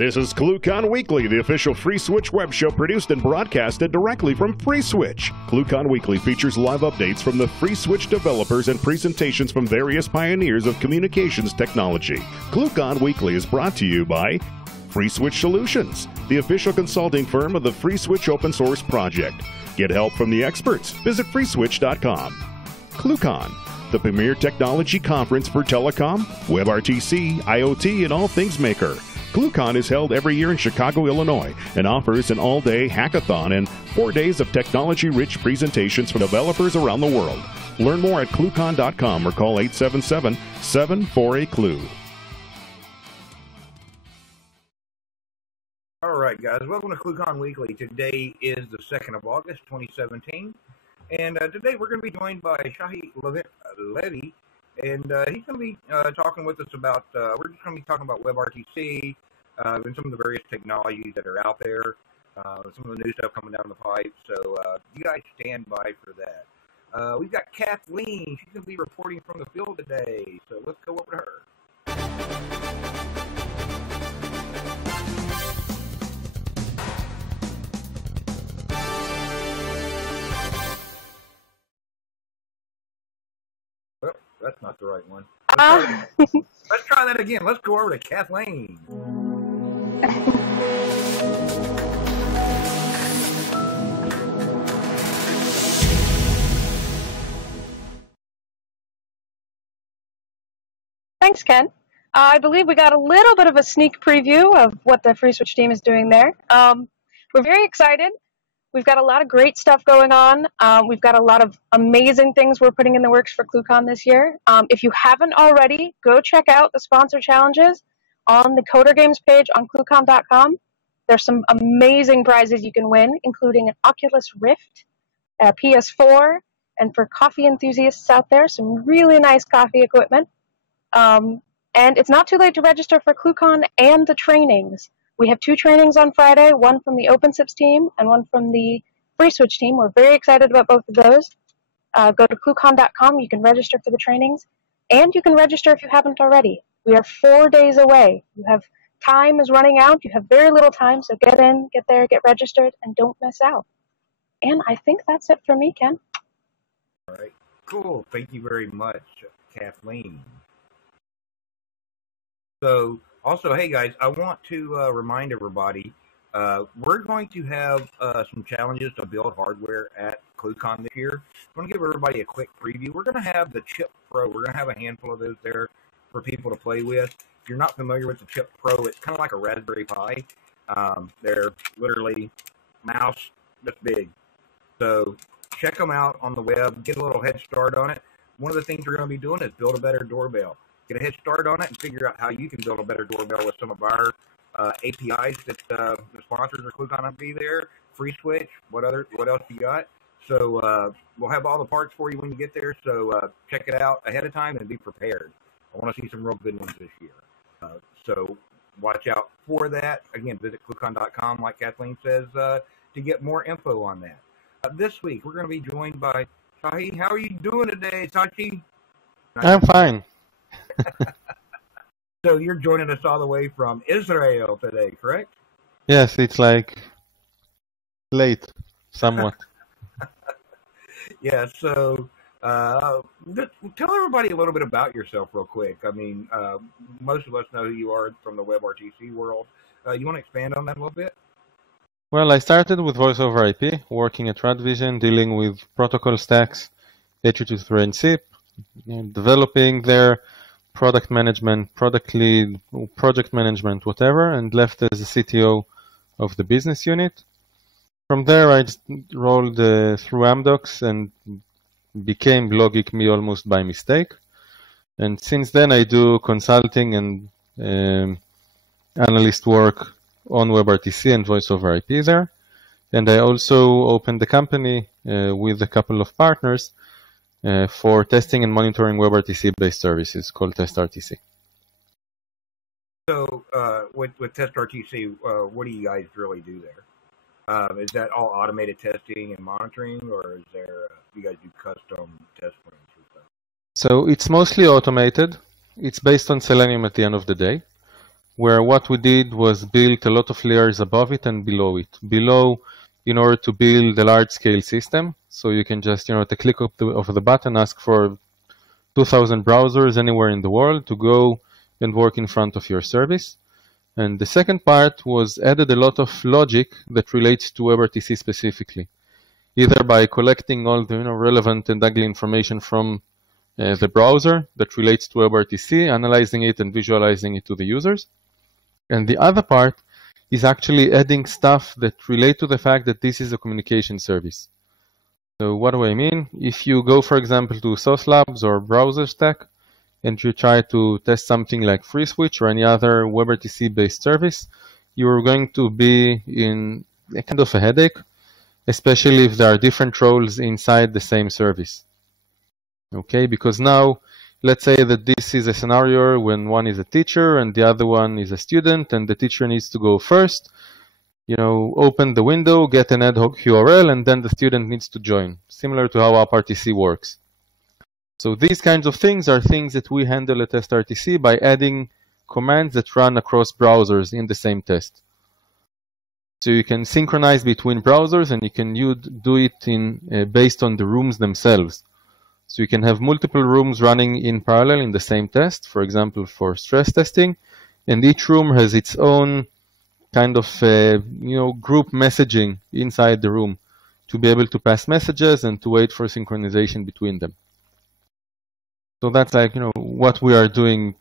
This is ClueCon Weekly, the official FreeSwitch web show produced and broadcasted directly from FreeSwitch. ClueCon Weekly features live updates from the FreeSwitch developers and presentations from various pioneers of communications technology. ClueCon Weekly is brought to you by FreeSwitch Solutions, the official consulting firm of the FreeSwitch open source project. Get help from the experts. Visit freeswitch.com. ClueCon, the premier technology conference for telecom, WebRTC, IoT, and all things maker. ClueCon is held every year in Chicago, Illinois, and offers an all-day hackathon and 4 days of technology-rich presentations for developers around the world. Learn more at ClueCon.com or call 877-748-CLUE. All right, guys, welcome to ClueCon Weekly. Today is the 2nd of August, 2017, and today we're going to be joined by Tsahi Levent-Levi, and he's going to be talking with us about, we're just going to be talking about WebRTC and some of the various technologies that are out there, some of the new stuff coming down the pipe, so you guys stand by for that. We've got Kathleen. She's going to be reporting from the field today, so let's go over to her. That's not the right one. Let's try that again. Let's go over to Kathleen. Thanks, Ken. I believe we got a little bit of a sneak preview of what the FreeSwitch team is doing there. We're very excited. We've got a lot of great stuff going on. We've got a lot of amazing things we're putting in the works for ClueCon this year. If you haven't already, go check out the sponsor challenges on the Coder Games page on ClueCon.com. There's some amazing prizes you can win, including an Oculus Rift, a PS4, and for coffee enthusiasts out there, some really nice coffee equipment. And it's not too late to register for ClueCon and the trainings. We have 2 trainings on Friday, one from the OpenSIPs team and one from the FreeSwitch team. We're very excited about both of those. Go to ClueCon.com. You can register for the trainings, and you can register if you haven't already. We are 4 days away. You have time is running out. You have very little time, so get in, get there, get registered, and don't miss out. And I think that's it for me, Ken. All right, cool. Thank you very much, Kathleen. So, also, hey guys, I want to remind everybody, we're going to have some challenges to build hardware at ClueCon this year. I'm going to give everybody a quick preview. We're going to have the Chip Pro. We're going to have a handful of those there for people to play with. If you're not familiar with the Chip Pro, it's kind of like a Raspberry Pi. They're literally mouse this big. So check them out on the web, get a little head start on it. One of the things we're going to be doing is build a better doorbell. Get a head start on it and figure out how you can build a better doorbell with some of our APIs that the sponsors are ClueCon to be there. FreeSwitch, what else you got? So we'll have all the parts for you when you get there. So check it out ahead of time and be prepared. I want to see some real good ones this year. So watch out for that. Again, visit ClueCon.com, like Kathleen says, to get more info on that. This week we're going to be joined by Tsahi. How are you doing today, Tsahi? I'm fine. So you're joining us all the way from Israel today, correct? Yes, it's like late, somewhat. Yeah, so tell everybody a little bit about yourself real quick. I mean, most of us know who you are from the WebRTC world. You want to expand on that a little bit? Well, I started with voice over IP, working at Radvision, dealing with protocol stacks, H223 and SIP, developing their product management, product lead, project management, whatever, and left as the CTO of the business unit. From there, I just rolled through Amdocs and became Logic Me almost by mistake. And since then, I do consulting and analyst work on WebRTC and voice over IP there. And I also opened the company with a couple of partners for testing and monitoring WebRTC-based services called testRTC. So with testRTC, what do you guys really do there? Is that all automated testing and monitoring, or is there you guys do custom test plans or stuff? So it's mostly automated. It's based on Selenium at the end of the day. where what we did was build a lot of layers above it and below it. Below, in order to build a large-scale system, so you can just, at the click of the button, ask for 2,000 browsers anywhere in the world to go and work in front of your service. And the second part was added a lot of logic that relates to WebRTC specifically, either by collecting all the relevant and ugly information from the browser that relates to WebRTC, analyzing it and visualizing it to the users. And the other part is actually adding stuff that relate to the fact that this is a communication service. So what do I mean? If you go, for example, to Sauce Labs or Browser Stack, and you try to test something like FreeSwitch or any other WebRTC-based service, you're going to be in a kind of a headache, especially if there are different roles inside the same service. Okay, because now, let's say that this is a scenario when one is a teacher and the other one is a student, and the teacher needs to go first, open the window, get an ad hoc URL, and then the student needs to join, similar to how WebRTC works. So these kinds of things are things that we handle at testRTC by adding commands that run across browsers in the same test. So you can synchronize between browsers, and you can do it based on the rooms themselves. So you can have multiple rooms running in parallel in the same test, for example, for stress testing, and each room has its own kind of group messaging inside the room to be able to pass messages and to wait for synchronization between them. So that's like, what we are doing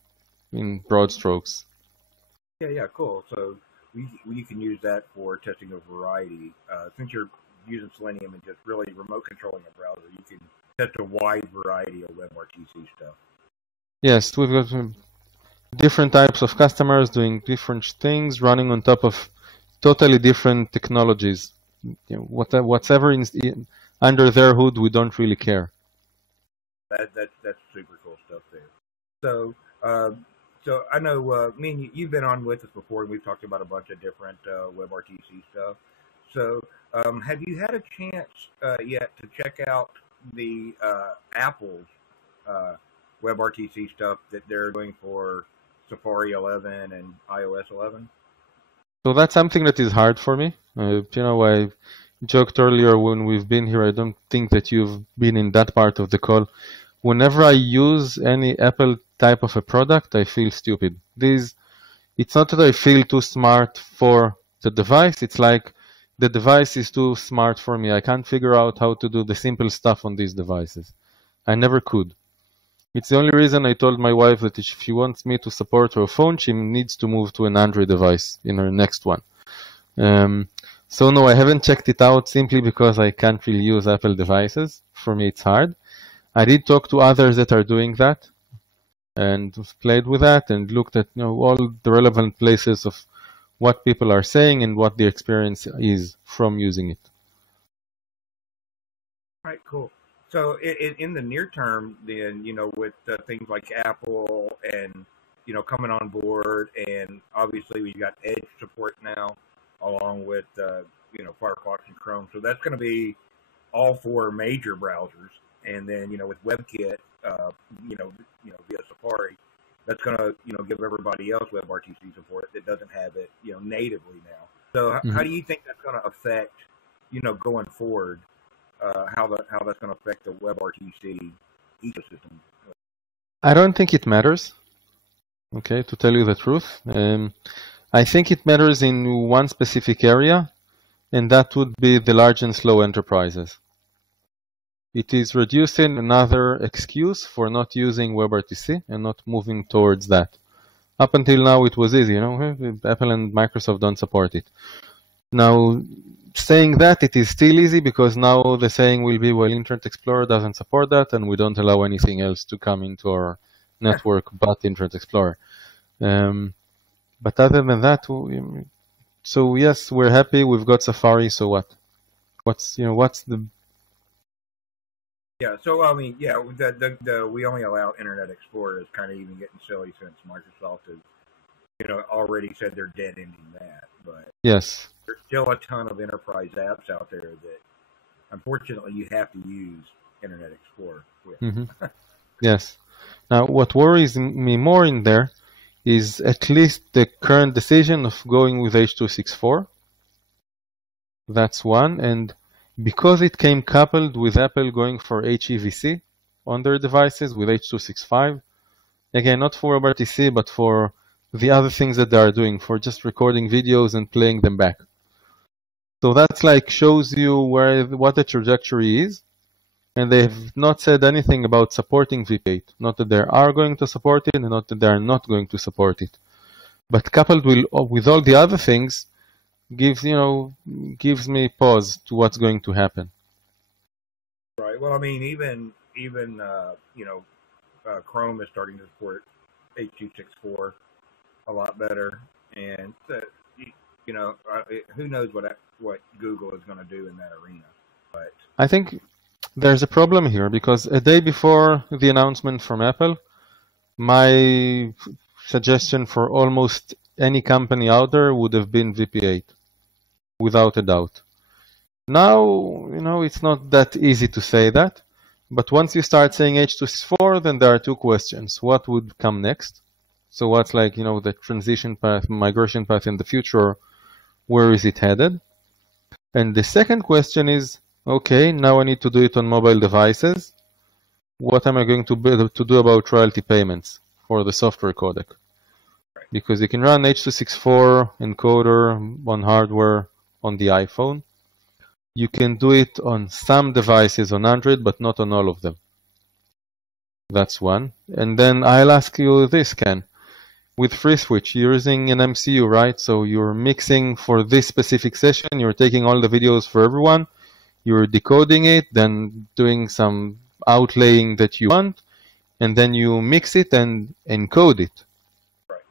in broad strokes. Yeah, cool. So you can use that for testing a variety. Since you're using Selenium and just really remote controlling a browser, you can test a wide variety of WebRTC stuff. Yes, we've got different types of customers doing different things, running on top of totally different technologies. Whatever under their hood, we don't really care. That's super cool stuff there. So I know me and you've been on with us before, and we've talked about a bunch of different WebRTC stuff. So have you had a chance yet to check out the Apple's WebRTC stuff that they're doing for Safari 11 and iOS 11? So that's something that is hard for me. I joked earlier when we've been here, I don't think that you've been in that part of the call. Whenever I use any Apple type of a product, I feel stupid. It's not that I feel too smart for the device. It's like the device is too smart for me. I can't figure out how to do the simple stuff on these devices. I never could. It's the only reason I told my wife that if she wants me to support her phone, she needs to move to an Android device in her next one. So no, I haven't checked it out simply because I can't really use Apple devices. For me, it's hard. I did talk to others that are doing that and played with that and looked at all the relevant places of what people are saying and what the experience is from using it. All right, cool. So in the near term, then, with things like Apple and, coming on board, and obviously we've got Edge support now, along with, Firefox and Chrome. So that's going to be all four major browsers. And then, with WebKit, via Safari, that's going to, give everybody else WebRTC support that doesn't have it, natively now. So how do you think that's going to affect, going forward, how that's going to affect the WebRTC ecosystem? I don't think it matters, okay, to tell you the truth. I think it matters in one specific area, and that would be the large and slow enterprises. It is reducing another excuse for not using WebRTC and not moving towards that. Up until now, it was easy, Apple and Microsoft don't support it. Now, saying that, it is still easy because now the saying will be, well, Internet Explorer doesn't support that, and we don't allow anything else to come into our network but Internet Explorer. But other than that, so yes, we're happy. We've got Safari. So what? What's the? Yeah. So I mean, yeah, we only allow Internet Explorer is kind of even getting silly since Microsoft has, already said they're dead ending that. But yes, there's still a ton of enterprise apps out there that, unfortunately, you have to use Internet Explorer with. Yes. Now, what worries me more in there is at least the current decision of going with H.264. That's one. And because it came coupled with Apple going for HEVC on their devices with H.265, again, not for WebRTC, but for the other things that they are doing, for just recording videos and playing them back. So that's like shows you what the trajectory is. And they have not said anything about supporting VP8. Not that they are going to support it, and not that they are not going to support it. But coupled with all the other things, gives me pause to what's going to happen. Right. Well, I mean, even Chrome is starting to support H.264 a lot better, and who knows what Google is going to do in that arena. But I think there's a problem here because a day before the announcement from Apple, my suggestion for almost any company out there would have been VP8, without a doubt. Now, it's not that easy to say that, but once you start saying H.264, then there are two questions. What would come next? So what's like, the transition path, migration path in the future, where is it headed? And the second question is, okay, now I need to do it on mobile devices. What am I going to do about royalty payments for the software codec? Because you can run H.264 encoder on hardware on the iPhone. You can do it on some devices on Android, but not on all of them. That's one. And then I'll ask you this, Ken. With FreeSwitch, you're using an MCU, right? So you're mixing for this specific session. You're taking all the videos for everyone. You're decoding it, then doing some outlaying that you want, and then you mix it and encode it. Right.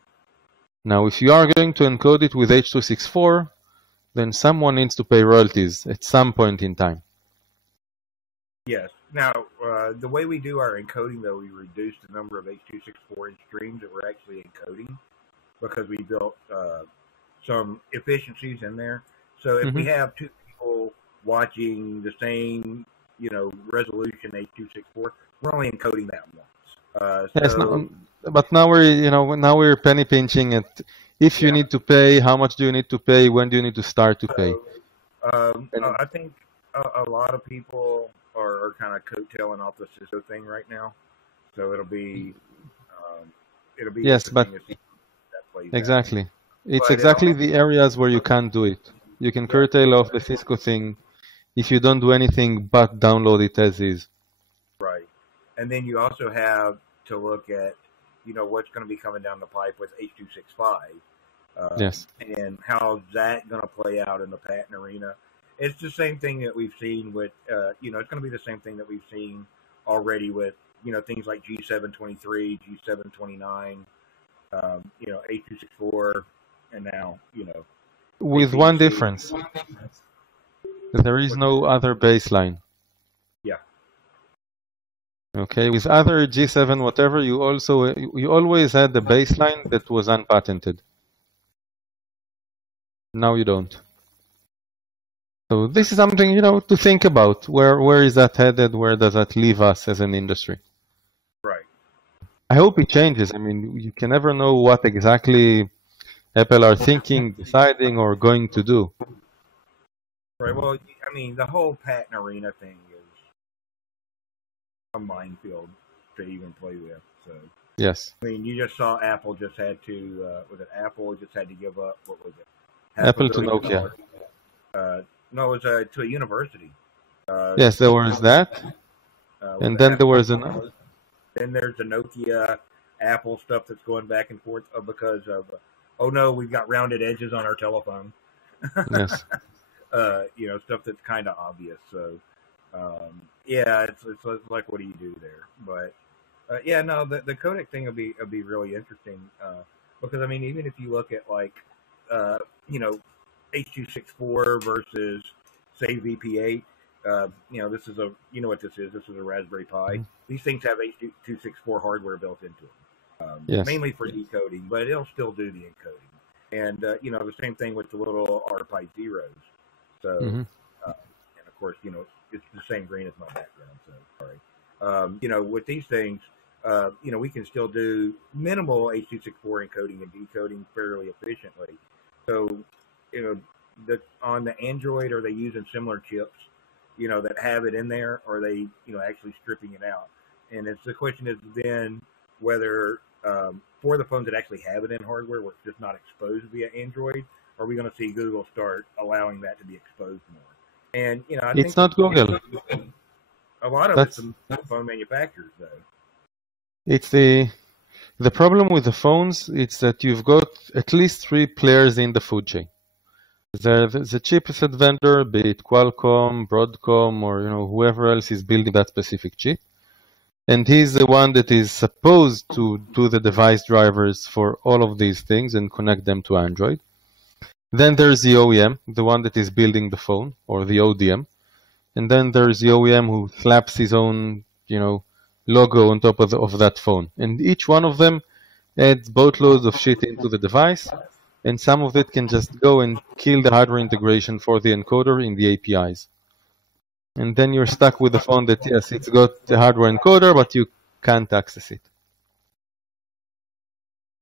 Now, if you are going to encode it with H.264, then someone needs to pay royalties at some point in time. Yes. Now, the way we do our encoding, though, we reduce the number of H.264 streams that we're actually encoding because we built some efficiencies in there. So if we have two people watching the same, resolution H.264, we're only encoding that once. Yes, but now we're penny pinching at if you need to pay, how much do you need to pay, when do you need to start to pay? I think a lot of people are kind of coattailing off the Cisco thing right now, so it'll be yes, but exactly, out. It's exactly the areas where you can't do it. You can curtail off the Cisco thing if you don't do anything but download it as is. Right, and then you also have to look at what's going to be coming down the pipe with H.265. Yes, and how's that going to play out in the patent arena? It's the same thing that we've seen with, it's going to be the same thing that we've seen already with, things like G723, G729, H.264, and now, with one difference. There is no other baseline. Yeah. Okay, with other G7 whatever, you always had the baseline that was unpatented. Now you don't. So this is something, to think about. Where is that headed? Where does that leave us as an industry? Right. I hope it changes. I mean, you can never know what exactly Apple are thinking, deciding, or going to do. Right. Well, I mean, the whole patent arena thing is a minefield to even play with. So. Yes. I mean, you just saw Apple just had to, Apple just had to give up, what was it? Apple to Nokia. No, it was to a university. Yes, there was that. And then there was another. Then there's the Nokia, Apple stuff that's going back and forth because of, oh no, we've got rounded edges on our telephone. Yes. Stuff that's kind of obvious. So, it's like, what do you do there? But, the codec thing will be really interesting because, I mean, even if you look at like, H.264 versus, say, VP8, this is what this is. This is a Raspberry Pi. These things have H.264 hardware built into them, yes. Mainly for decoding, but it'll still do the encoding. And, the same thing with the little RPi zeros. So, and of course, it's the same green as my background. So, sorry. With these things, we can still do minimal H.264 encoding and decoding fairly efficiently. So, on the Android, are they using similar chips, that have it in there, or are they, actually stripping it out? And the question is then whether for the phones that actually have it in hardware, where it's just not exposed via Android, are we going to see Google start allowing that to be exposed more? And I it's think not Google. A lot of it's the phone manufacturers, though. It's the problem with the phones. It's that you've got at least 3 players in the food chain. The cheapest vendor, be it Qualcomm, Broadcom, or whoever else is building that specific chip, and he's the one that is supposed to do the device drivers for all of these things and connect them to Android. Then there's the OEM, the one that is building the phone, or the ODM, and then there's the OEM who slaps his own, logo on top of that phone, and each one of them adds boatloads of shit into the device. And some of it can just go and kill the hardware integration for the encoder in the APIs. And then you're stuck with the phone that, yes, it's got the hardware encoder, but you can't access it.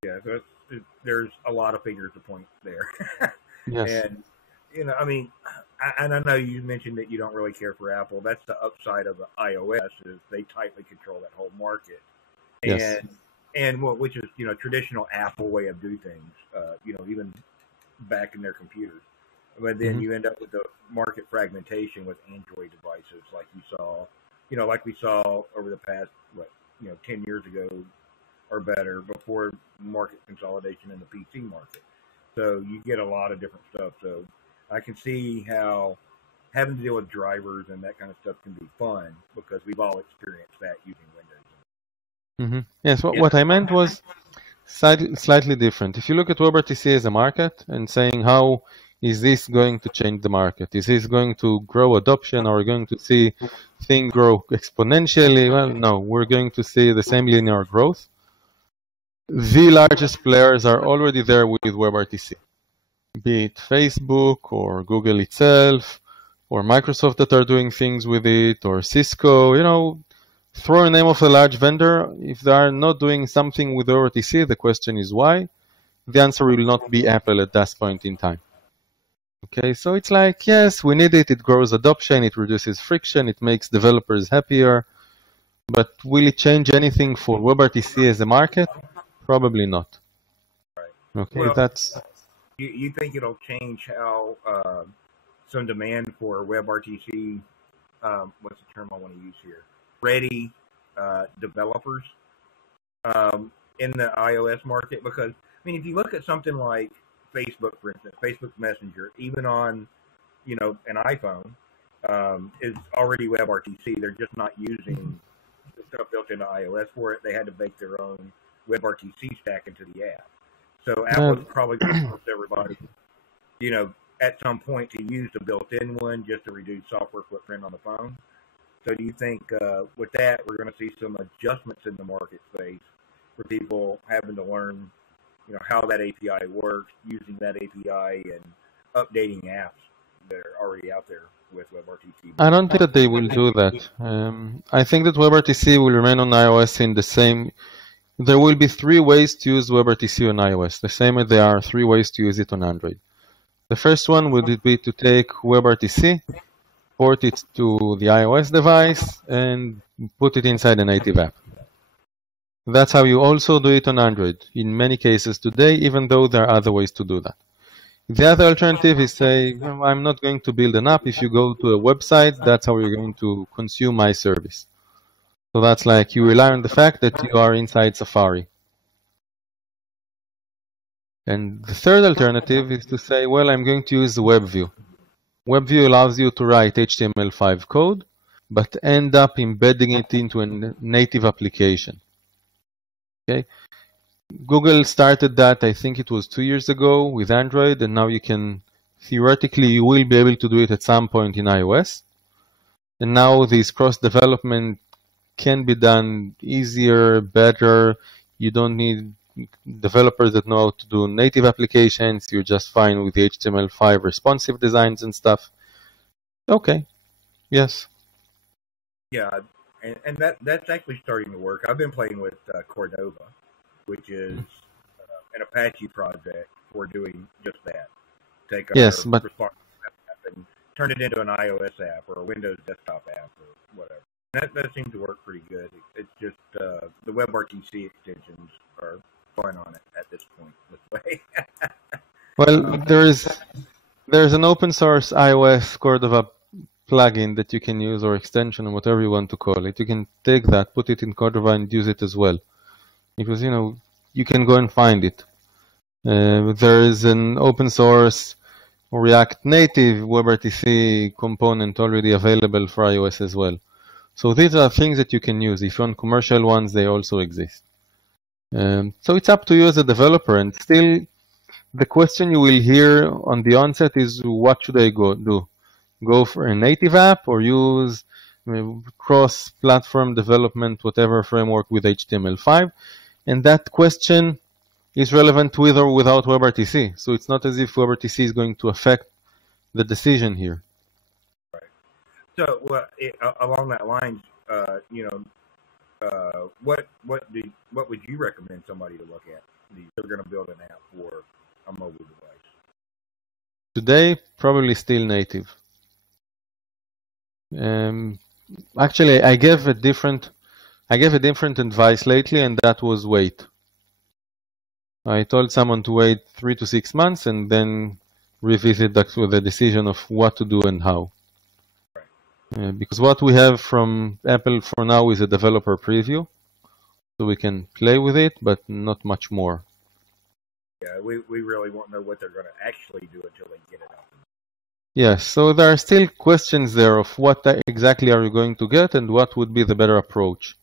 Yeah, so there's a lot of fingers to point there. Yes. And, and I know you mentioned that you don't really care for Apple. That's the upside of the iOS, is they tightly control that whole market. Yes. And which is, traditional Apple way of doing things, even back in their computers. But then you end up with the market fragmentation with Android devices, like you saw, like we saw over the past, 10 years ago or better, before market consolidation in the PC market. So you get a lot of different stuff. So I can see how having to deal with drivers and that kind of stuff can be fun, because we've all experienced that using Windows. Yes, what I meant was slightly different. If you look at WebRTC as a market and saying, how is this going to change the market? Is this going to grow adoption, or are we going to see things grow exponentially? Well, no, we're going to see the same linear growth. The largest players are already there with WebRTC, be it Facebook or Google itself, or Microsoft that are doing things with it, or Cisco, throw a name of a large vendor. If they are not doing something with WebRTC, the question is why. The answer will not be Apple at that point in time. Okay, so it's like, yes, we need it. It grows adoption. It reduces friction. It makes developers happier. But will it change anything for WebRTC as a market? Probably not. Right. Okay, well, that's... You think it'll change how some demand for WebRTC, what's the term I want to use here? Ready developers in the iOS market? Because if you look at something like Facebook, for instance, Facebook Messenger, even on an iPhone, is already WebRTC. They're just not using the stuff built into iOS for it. They had to bake their own WebRTC stack into the app. So Apple's probably going to force everybody, at some point, to use the built-in one just to reduce software footprint on the phone. So do you think with that, we're going to see some adjustments in the market space for people having to learn, how that API works, using that API, and updating apps that are already out there with WebRTC? I don't think that they will do that. I think that WebRTC will remain on iOS in the same... There will be 3 ways to use WebRTC on iOS, the same as there are 3 ways to use it on Android. The first one would be to take WebRTC, port it to the iOS device, and put it inside a native app. That's how you also do it on Android in many cases today, even though there are other ways to do that. The other alternative is say, I'm not going to build an app. If you go to a website, that's how you're going to consume my service. So that's like you rely on the fact that you are inside Safari. And the third alternative is to say, well, I'm going to use the WebView. WebView allows you to write HTML5 code, but end up embedding it into a native application. Okay. Google started that, I think it was 2 years ago with Android, and now you can, theoretically, you will be able to do it at some point in iOS. And now this cross-development can be done easier, better. You don't need developers that know how to do native applications. You're just fine with the HTML5 responsive designs and stuff. Okay. Yes. Yeah, and that's actually starting to work. I've been playing with Cordova, which is an Apache project for doing just that. Take our response app and turn it into an iOS app or a Windows desktop app or whatever. That seems to work pretty good. It's just the WebRTC extensions are fun on it at this point. This way. Well, there's an open source iOS Cordova plugin that you can use, or extension, or whatever you want to call it. You can take that, put it in Cordova, and use it as well, because you can go and find it. There is an open source React Native WebRTC component already available for iOS as well. So these are things that you can use. If you want commercial ones, they also exist. So it's up to you as a developer. And still, the question you will hear on the onset is, what should I do? Go for a native app or use cross-platform development, whatever framework with HTML5? And that question is relevant with or without WebRTC. So it's not as if WebRTC is going to affect the decision here. So, along that line, what would you recommend somebody to look at? They're going to build an app for a mobile device. Today, probably still native. Actually, I gave a different advice lately, and that was wait. I told someone to wait 3 to 6 months and then revisit that with a decision of what to do and how. Because what we have from Apple for now is a developer preview, so we can play with it, but not much more. Yeah, we really won't know what they're going to actually do until they get it out. Yes, so there are still questions there of what exactly are you going to get and what would be the better approach.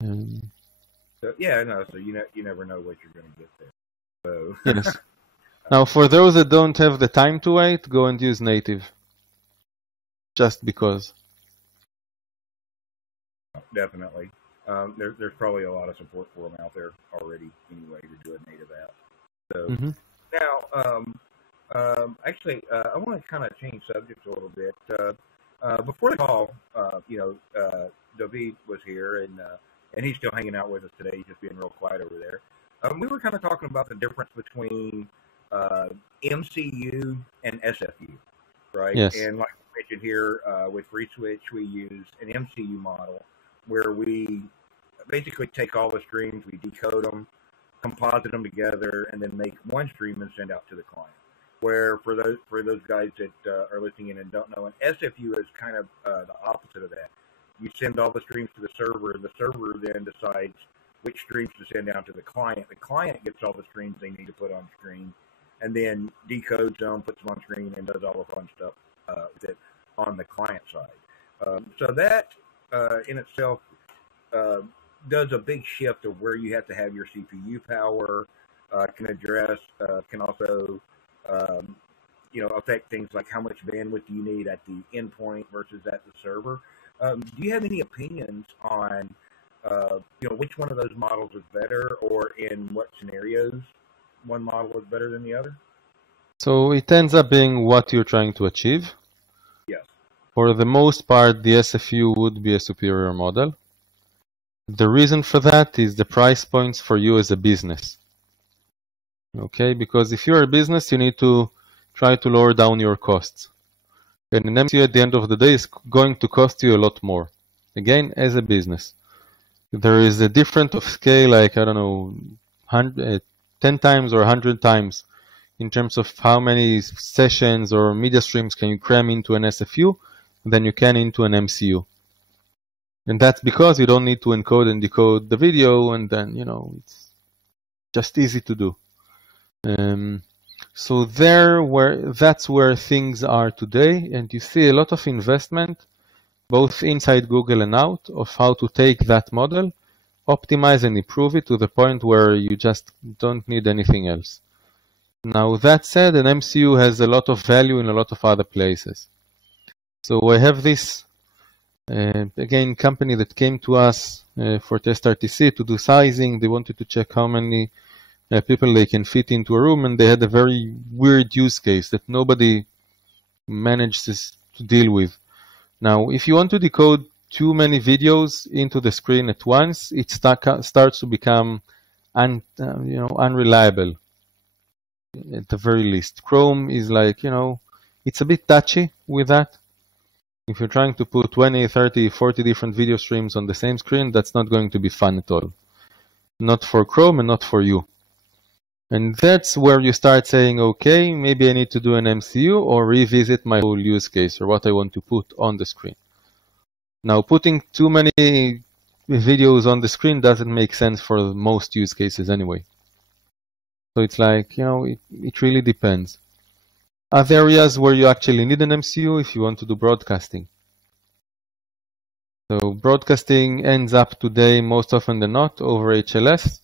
So, yeah, no, so you never know what you're going to get there. So. Yes. Now, for those that don't have the time to wait, go and use native. Just because. Definitely. There's probably a lot of support for them out there already anyway to do a native app. So now, actually, I want to kind of change subjects a little bit. Before the call, David was here, and he's still hanging out with us today. He's just being real quiet over there. We were kind of talking about the difference between MCU and SFU, right? Yes. And like we mentioned here, with FreeSwitch, we use an MCU model where we basically take all the streams, we decode them, composite them together, and then make one stream and send out to the client. Where for those guys that are listening in and don't know, an SFU is kind of the opposite of that. You send all the streams to the server, and the server then decides which streams to send down to the client. The client gets all the streams they need to put on screen, and then decodes them, puts them on screen, and does all the fun stuff with it on the client side. So that in itself does a big shift of where you have to have your CPU power, can also affect things like how much bandwidth you need at the endpoint versus at the server. Do you have any opinions on, which one of those models is better, or in what scenarios one model is better than the other? So it ends up being what you're trying to achieve. Yes. For the most part, the SFU would be a superior model. The reason for that is the price points for you as a business. Okay, because if you're a business, you need to try to lower down your costs. And an MCU at the end of the day is going to cost you a lot more. Again, as a business. There is a difference of scale, like, 10 times or 100 times in terms of how many sessions or media streams can you cram into an SFU than you can into an MCU. And that's because you don't need to encode and decode the video, and then, it's just easy to do. So that's where things are today, and you see a lot of investment, both inside Google and out, of how to take that model, optimize and improve it to the point where you just don't need anything else. Now, that said, an MCU has a lot of value in a lot of other places. So I have this, again, company that came to us for testRTC to do sizing. They wanted to check how many people they can fit into a room, and they had a very weird use case that nobody manages to deal with. Now, if you want to decode too many videos into the screen at once, it starts to become unreliable at the very least. Chrome is like, it's a bit touchy with that. If you're trying to put 20, 30, 40 different video streams on the same screen, that's not going to be fun at all. Not for Chrome and not for you. And that's where you start saying, okay, maybe I need to do an MCU or revisit my whole use case or what I want to put on the screen. Now, putting too many videos on the screen doesn't make sense for most use cases anyway. So it's like, it really depends. Other areas where you actually need an MCU if you want to do broadcasting. So broadcasting ends up today most often than not over HLS,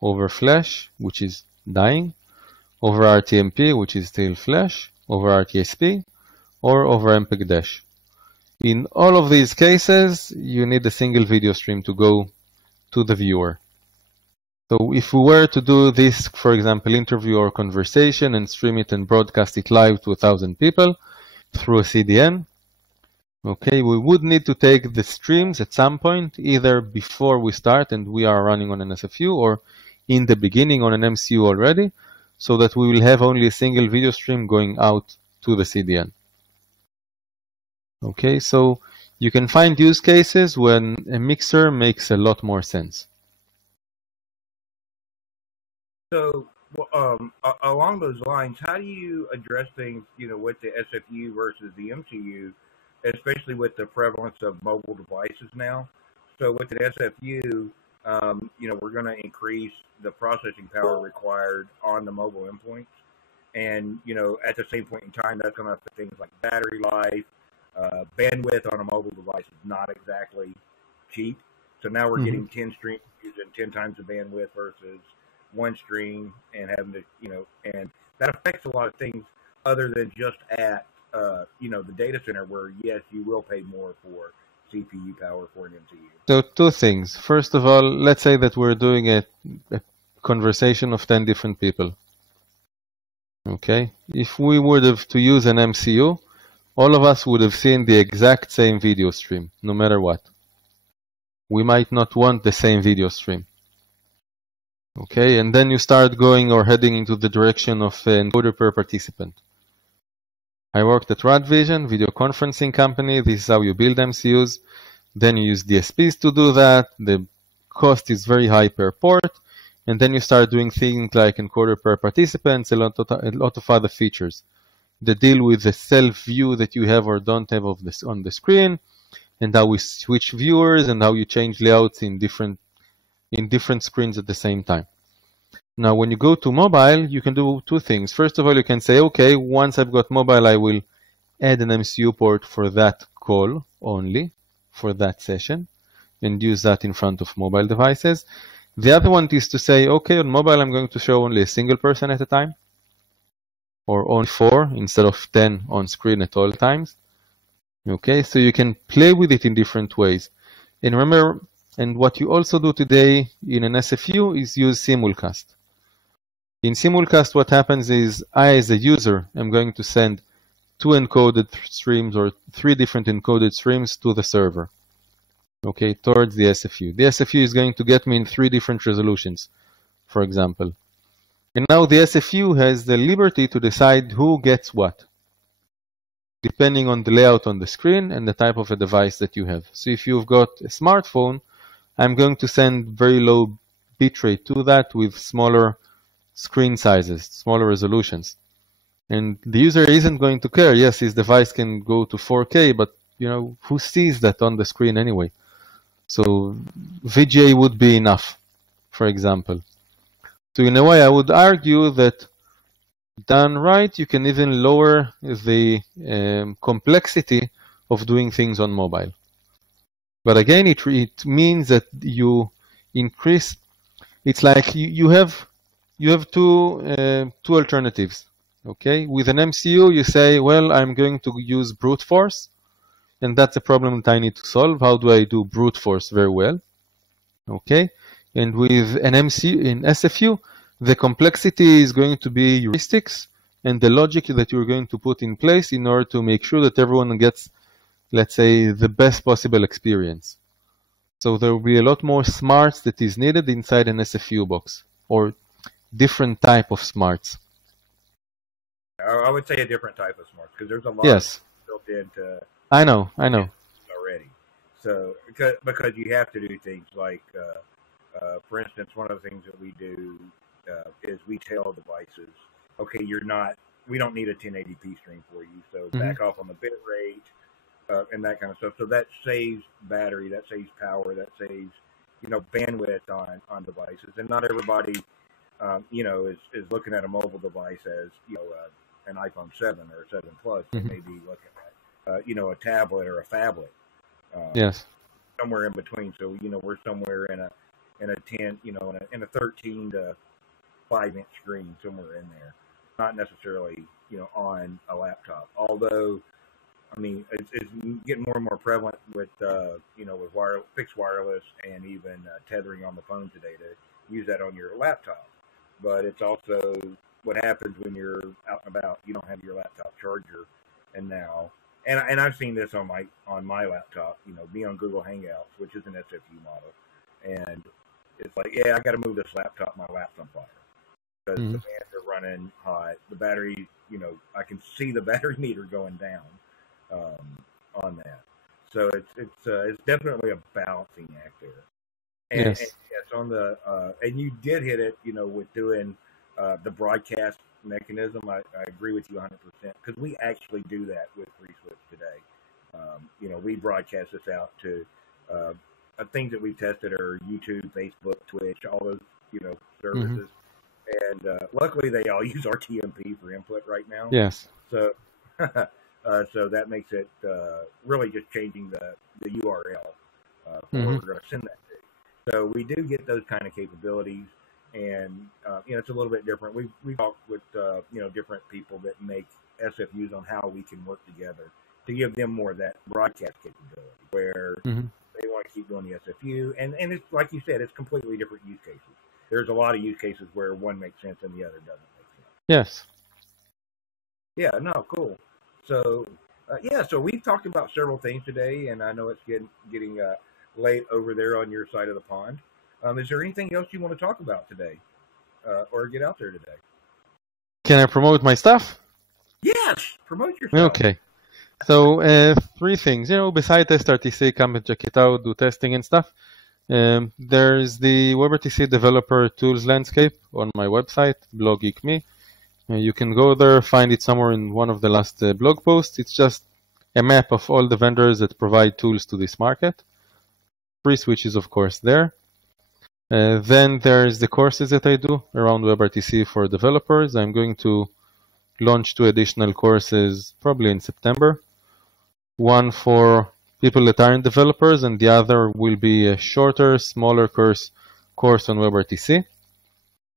over Flash, which is dying, over RTMP, which is still Flash, over RTSP, or over MPEG-Dash. In all of these cases, you need a single video stream to go to the viewer. So if we were to do this, for example, interview or conversation and stream it and broadcast it live to 1,000 people through a CDN, okay, we would need to take the streams at some point, either before we start and we are running on an SFU, or in the beginning on an MCU already, so that we will have only a single video stream going out to the CDN. Okay, so you can find use cases when a mixer makes a lot more sense. So, along those lines, how do you address things, with the SFU versus the MCU, especially with the prevalence of mobile devices now? So, with the SFU, we're going to increase the processing power required on the mobile endpoints, and at the same point in time, that's going to affect things like battery life. Bandwidth on a mobile device is not exactly cheap. So now we're getting 10 streams using 10 times the bandwidth versus one stream, and having to, and that affects a lot of things other than just at, the data center where, yes, you will pay more for CPU power for an MCU. So two things. First of all, let's say that we're doing a conversation of 10 different people. Okay. If we would have to use an MCU, all of us would have seen the exact same video stream, no matter what. We might not want the same video stream. Okay, and then you start going or heading into the direction of an encoder per participant. I worked at RadVision, video conferencing company. This is how you build MCUs. Then you use DSPs to do that. The cost is very high per port. And then you start doing things like encoder per participant, a lot of other features that deal with the self-view that you have or don't have of this on the screen, and how we switch viewers and how you change layouts in different screens at the same time. Now, when you go to mobile, you can do two things. First of all, you can say, okay, once I've got mobile, I will add an MCU port for that call only, for that session, and use that in front of mobile devices. The other one is to say, okay, on mobile, I'm going to show only a single person at a time, or only 4 instead of 10 on screen at all times. Okay, so you can play with it in different ways. And remember, and what you also do today in an SFU is use simulcast. In simulcast, what happens is I, as a user, am going to send 2 encoded streams or 3 different encoded streams to the server, okay, towards the SFU. The SFU is going to get me in 3 different resolutions, for example. And now the SFU has the liberty to decide who gets what, depending on the layout on the screen and the type of a device that you have. So if you've got a smartphone, I'm going to send very low bitrate to that with smaller screen sizes, smaller resolutions. And the user isn't going to care. Yes, his device can go to 4K, but who sees that on the screen anyway? So VGA would be enough, for example. So in a way, I would argue that done right, you can even lower the complexity of doing things on mobile. But again, it means that you increase. It's like you have two alternatives. Okay, with an MCU, you say, well, I'm going to use brute force, and that's a problem that I need to solve. How do I do brute force very well? Okay, and with an MCU in SFU, the complexity is going to be heuristics and the logic that you're going to put in place in order to make sure that everyone gets let's say, the best possible experience. So there will be a lot more smarts that is needed inside an SFU box, or different type of smarts. I would say a different type of smarts, because there's a lot built into. I know. Already. So because you have to do things like, for instance, one of the things that we do is we tell devices, okay, we don't need a 1080p stream for you, so back off on the bit rate and that kind of stuff. So that saves battery, that saves power, that saves bandwidth on devices, and not everybody is looking at a mobile device as an iPhone 7 or a 7 Plus. They may be looking at a tablet or a phablet. Yes. Somewhere in between. So we're somewhere in a 10, in a 13 to 5-inch screen, somewhere in there. Not necessarily on a laptop. Although, I mean, it's getting more and more prevalent with with fixed wireless and even tethering on the phone today to use that on your laptop. But it's also what happens when you're out and about. You don't have your laptop charger, and I've seen this on my laptop. Be on Google Hangouts, which is an SFU model, and it's like, yeah, I got to move this laptop. My laptop's on fire because the fans are running hot. The battery, I can see the battery meter going down on that. So it's definitely a balancing act there. And, yes. And yes, on the and you did hit it, with doing the broadcast mechanism. I agree with you 100% because we actually do that with FreeSwitch today. We broadcast this out to things that we've tested are YouTube, Facebook, Twitch, all those services. And luckily, they all use RTMP for input right now. Yes. So, so that makes it really just changing the URL for where we're going to send that to. So we do get those kind of capabilities, and it's a little bit different. We talked with different people that make SFUs on how we can work together to give them more of that broadcast capability, where they want to keep doing the SFU, and it's like you said, it's completely different use cases. There's a lot of use cases where one makes sense and the other doesn't make sense. Yes. Yeah, no, cool. So, so we've talked about several things today, and I know it's getting late over there on your side of the pond. Is there anything else you want to talk about today or get out there today? Can I promote my stuff? Yes, promote your stuff. Okay. So 3 things. Besides testRTC, come and check it out, do testing and stuff. There's the WebRTC developer tools landscape on my website, blog Geek Me. You can go there, find it somewhere in one of the last blog posts. It's just a map of all the vendors that provide tools to this market. FreeSwitch is, of course, there. Then there's the courses that I do around WebRTC for developers. I'm going to launch 2 additional courses probably in September. One for people that aren't developers, and the other will be a shorter, smaller course on WebRTC.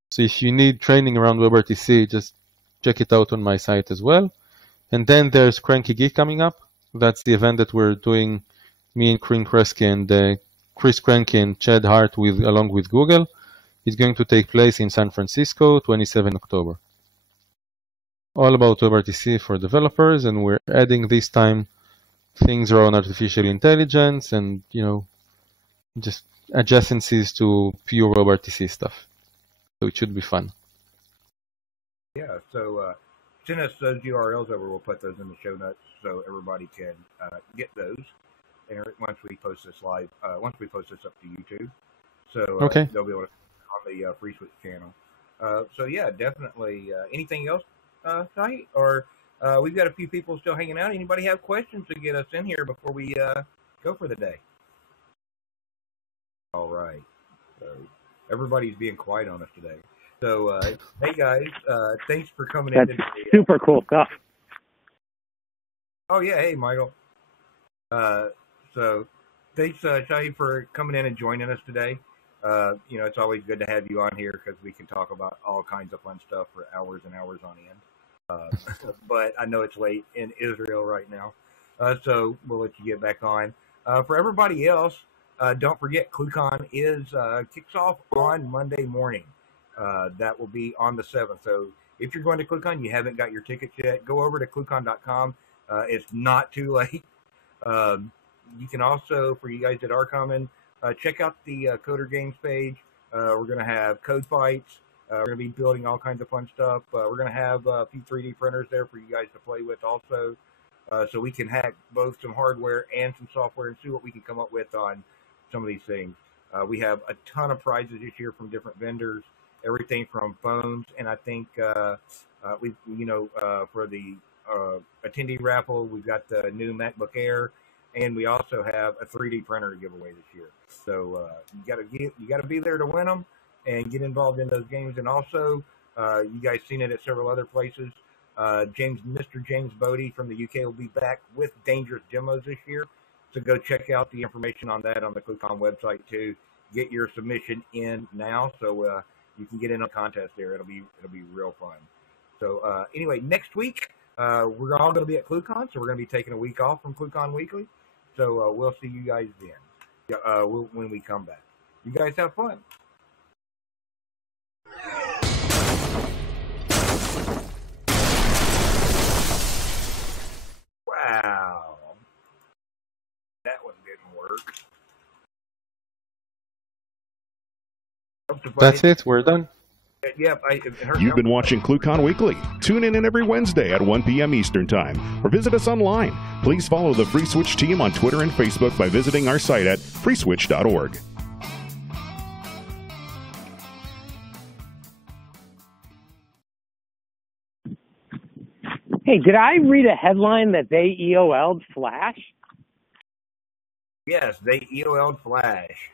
So if you need training around WebRTC, just check it out on my site as well. And then there's Cranky Geek coming up. That's the event that we're doing, me and Corinne Kresge and Chris Cranky and Chad Hart along with Google. It's going to take place in San Francisco, 27 October. All about WebRTC for developers, and we're adding this time things around artificial intelligence and, just adjacencies to pure WebRTC stuff. So it should be fun. Yeah, so send us those URLs over. We'll put those in the show notes so everybody can get those. And once we post this live, once we post this up to YouTube, so they'll be able to on the FreeSwitch channel. So yeah, definitely. Anything else, Tsahi? Or we've got a few people still hanging out. Anybody have questions to get us in here before we go for the day? All right. So everybody's being quiet on us today. So hey guys, thanks for coming in. That's super cool stuff. Oh yeah, hey Michael. So thanks, Tsahi, for coming in and joining us today. It's always good to have you on here because we can talk about all kinds of fun stuff for hours and hours on end. But I know it's late in Israel right now, so we'll let you get back on. For everybody else, don't forget ClueCon kicks off on Monday morning. That will be on the 7th. So if you're going to ClueCon, you haven't got your tickets yet, go over to ClueCon.com. It's not too late. You can also, for you guys that are coming, check out the Coder Games page. We're going to have code fights. We're going to be building all kinds of fun stuff. We're going to have a few 3D printers there for you guys to play with also, so we can hack both some hardware and some software and see what we can come up with on some of these things. We have a ton of prizes this year from different vendors, everything from phones, and I think for the attendee raffle, we've got the new MacBook Air, and we also have a 3D printer to give away this year. So you got to be there to win them and get involved in those games. And also, you guys seen it at several other places. Mr. James Bodie from the UK will be back with dangerous demos this year. So go check out the information on that on the ClueCon website too. Get your submission in now, so you can get in a contest there. It'll be real fun. So anyway, next week we're all going to be at ClueCon, so we're going to be taking a week off from ClueCon Weekly. So we'll see you guys then when we come back. You guys have fun. Wow. That one didn't work. That's it. We're done. Yep. You've been watching ClueCon Weekly. Tune in every Wednesday at 1 p.m. Eastern Time, or visit us online. Please follow the FreeSwitch team on Twitter and Facebook by visiting our site at freeswitch.org. Hey, did I read a headline that they EOL'd Flash? Yes, they EOL'd Flash.